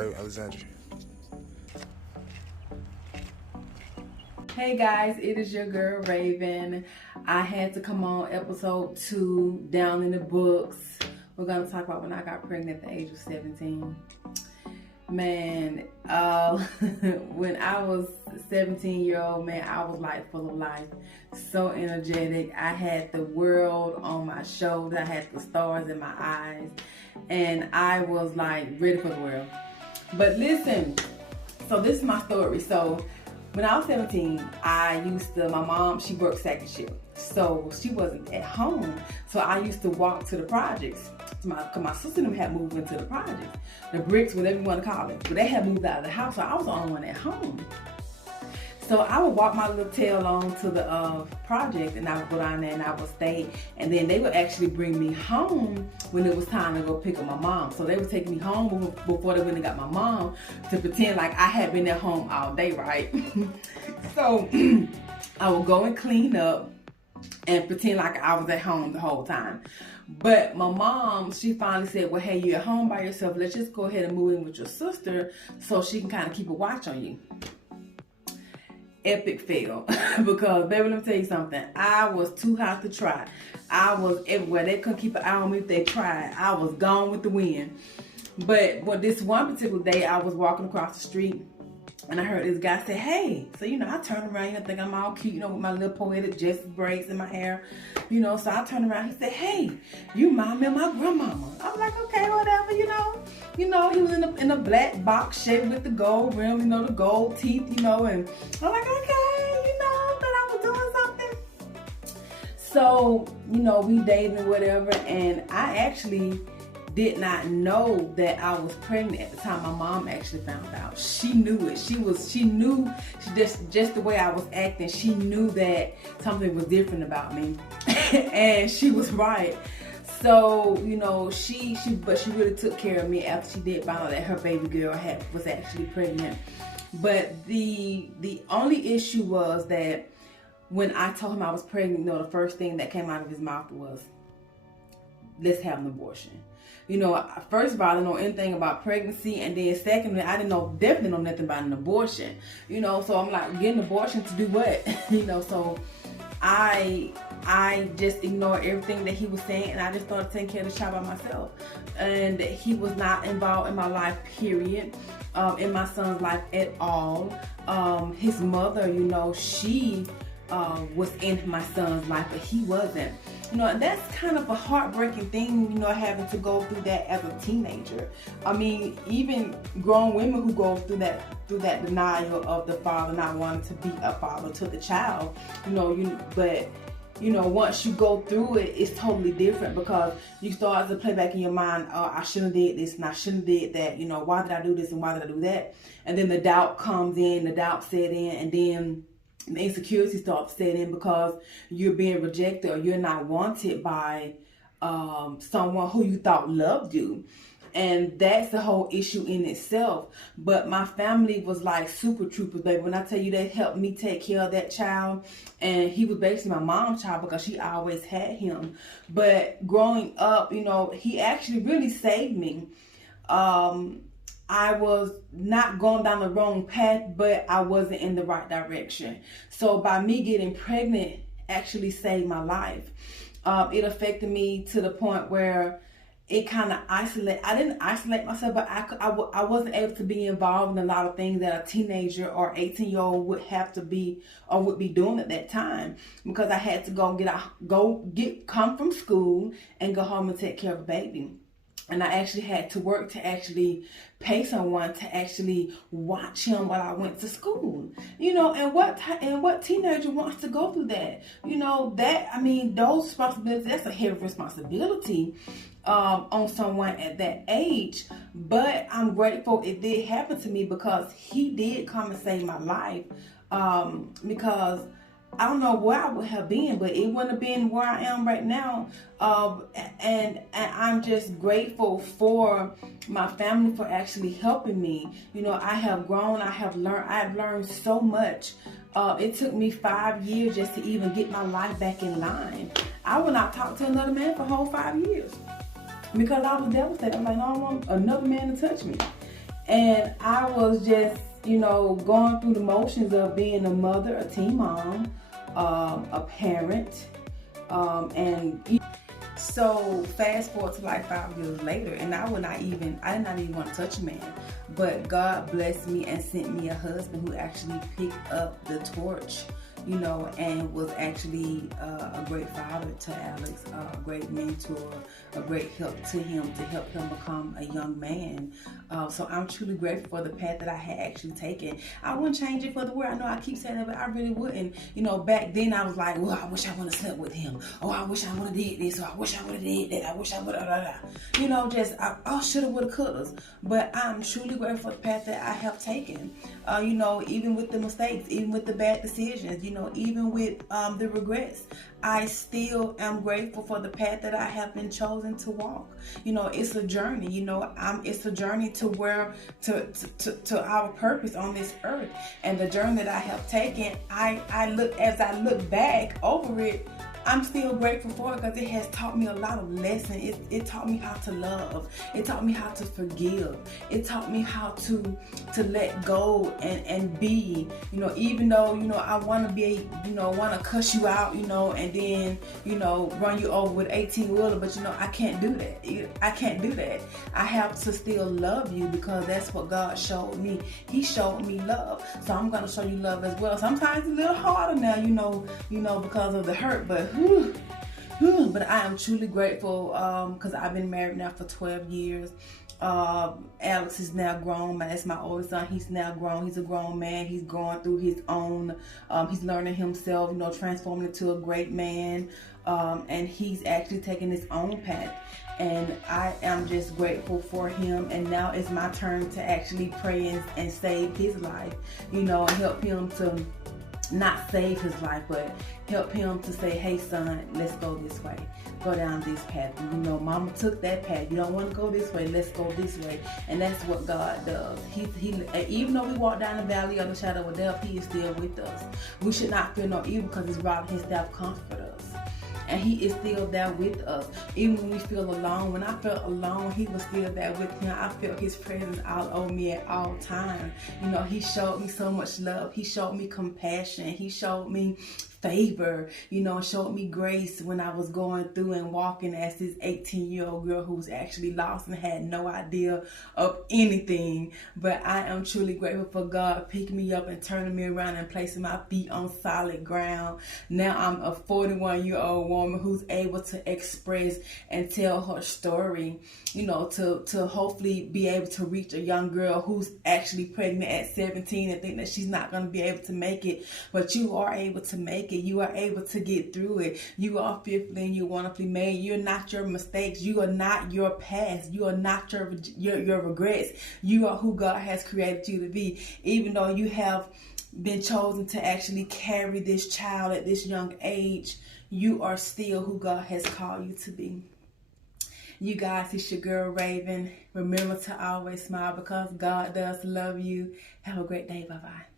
Alexandria. Hey guys, it is your girl Raven. I had to come on episode 2, Down in the Books. We're going to talk about when I got pregnant at the age of 17. Man, when I was 17-year-old, man, I was like full of life, so energetic. I had the world on my shoulders, I had the stars in my eyes, and I was like ready for the world. But listen, so this is my story. So when I was 17, my mom, she worked second shift. So she wasn't at home. So I used to walk to the projects. My sister and them had moved into the projects. The bricks, whatever you want to call it. But they had moved out of the house, so I was the only one at home. So I would walk my little tail on to the project, and I would go down there and I would stay. And then they would actually bring me home when it was time to go pick up my mom. So they would take me home before they went and got my mom, to pretend like I had been at home all day, right? So I would go and clean up and pretend like I was at home the whole time. But my mom, she finally said, well, hey, you're at home by yourself. Let's just go ahead and move in with your sister so she can kind of keep a watch on you. Epic fail. Because, baby, let me tell you something. I was too hot to try. I was everywhere. They couldn't keep an eye on me if they tried. I was gone with the wind. But this one particular day, I was walking across the street, and I heard this guy say, hey. So, I turned around, I think I'm all cute, with my little poetic justice braids in my hair, So I turned around, he said, hey, you remind me of my grandmama. I was like, okay, whatever, he was in a black box shaped with the gold rim, the gold teeth, and I'm like, okay, that I was doing something. So, we dated and whatever, and I actually did not know that I was pregnant at the time. My mom actually found out. She knew it. She knew just the way I was acting. She knew that something was different about me. And she was right. So, she really took care of me after she did find out that her baby girl was actually pregnant. But the only issue was that when I told him I was pregnant, the first thing that came out of his mouth was, let's have an abortion. First of all, I didn't know anything about pregnancy, and then secondly, I definitely know nothing about an abortion. So I'm like, getting an abortion to do what? So I just ignored everything that he was saying, and I just started taking care of the child by myself. And he was not involved in my life, period, in my son's life at all. His mother, she was in my son's life, but he wasn't. And that's kind of a heartbreaking thing, having to go through that as a teenager. I mean, even grown women who go through that denial of the father not wanting to be a father to the child, but once you go through it, it's totally different, because you start to play back in your mind, oh, I shouldn't have did this and I shouldn't have did that, why did I do this and why did I do that? And then the doubt comes in, the doubt set in, and then the insecurity starts to set in because you're being rejected or you're not wanted by someone who you thought loved you. And that's the whole issue in itself. But my family was like super troopers, baby. When I tell you, they helped me take care of that child. And he was basically my mom's child because she always had him. But growing up, he actually really saved me. I was not going down the wrong path, but I wasn't in the right direction. So by me getting pregnant actually saved my life. It affected me to the point where it kind of I didn't isolate myself, but I wasn't able to be involved in a lot of things that a teenager or 18-year-old would have to be or would be doing at that time, because I had to come from school and go home and take care of a baby. And I actually had to work to actually pay someone to actually watch him while I went to school. And what teenager wants to go through that? Those responsibilities, that's a heavy responsibility on someone at that age. But I'm grateful it did happen to me, because he did come and save my life. Because I don't know where I would have been, but it wouldn't have been where I am right now. And I'm just grateful for my family for actually helping me. I have grown, I've learned so much. It took me 5 years just to even get my life back in line. I would not talk to another man for a whole 5 years because I was devastated. I'm like, I don't want another man to touch me. And I was just, going through the motions of being a mother, a teen mom, a parent, and so fast forward to like 5 years later, and I did not even want to touch a man, but God blessed me and sent me a husband who actually picked up the torch, and was actually a great father to Alex, a great mentor, a great help to him become a young man. So I'm truly grateful for the path that I had actually taken. I wouldn't change it for the world. I know I keep saying that, but I really wouldn't. Back then I was like, well, I wish I would have slept with him. Oh, I wish I would have did this. Or I wish I would have did that. I wish I would have, just I shoulda, woulda, coulda. But I'm truly grateful for the path that I have taken. Even with the mistakes, even with the bad decisions, even with the regrets, I still am grateful for the path that I have been chosen to walk. It's a journey. It's a journey to where to our purpose on this earth, and the journey that I have taken. As I look back over it, I'm still grateful for it because it has taught me a lot of lessons. It taught me how to love. It taught me how to forgive. It taught me how to let go and be. Even though I want to be, want to cuss you out, and then run you over with 18-wheeler, but I can't do that. I can't do that. I have to still love you because that's what God showed me. He showed me love, so I'm gonna show you love as well. Sometimes it's a little harder now, because of the hurt, but I am truly grateful because I've been married now for 12 years. Alex is now grown. That's my oldest son. He's now grown. He's a grown man. He's going through his own, he's learning himself, transforming into a great man. And he's actually taking his own path. And I am just grateful for him. And now it's my turn to actually pray and save his life, and help him to not save his life, but help him to say, hey son, let's go this way, go down this path. Mama took that path. You don't want to go this way, let's go this way. And that's what God does. He even though we walk down the valley of the shadow of death, he is still with us. We should not fear no evil because his rod and his staff comfort us. And he is still there with us. Even when we feel alone. When I felt alone, he was still there with me. I felt his presence all over me at all times. He showed me so much love. He showed me compassion. He showed me favor, showed me grace when I was going through and walking as this 18-year-old girl who was actually lost and had no idea of anything. But I am truly grateful for God picking me up and turning me around and placing my feet on solid ground. Now I'm a 41-year-old woman who's able to express and tell her story, to hopefully be able to reach a young girl who's actually pregnant at 17 and think that she's not going to be able to make it. But you are able to make it. You are able to get through it. You are fearfully and you're wonderfully made. You're not your mistakes. You are not your past. You are not your regrets. You are who God has created you to be. Even though you have been chosen to actually carry this child at this young age, you are still who God has called you to be. You guys, it's your girl Raven. Remember to always smile because God does love you. Have a great day. Bye-bye.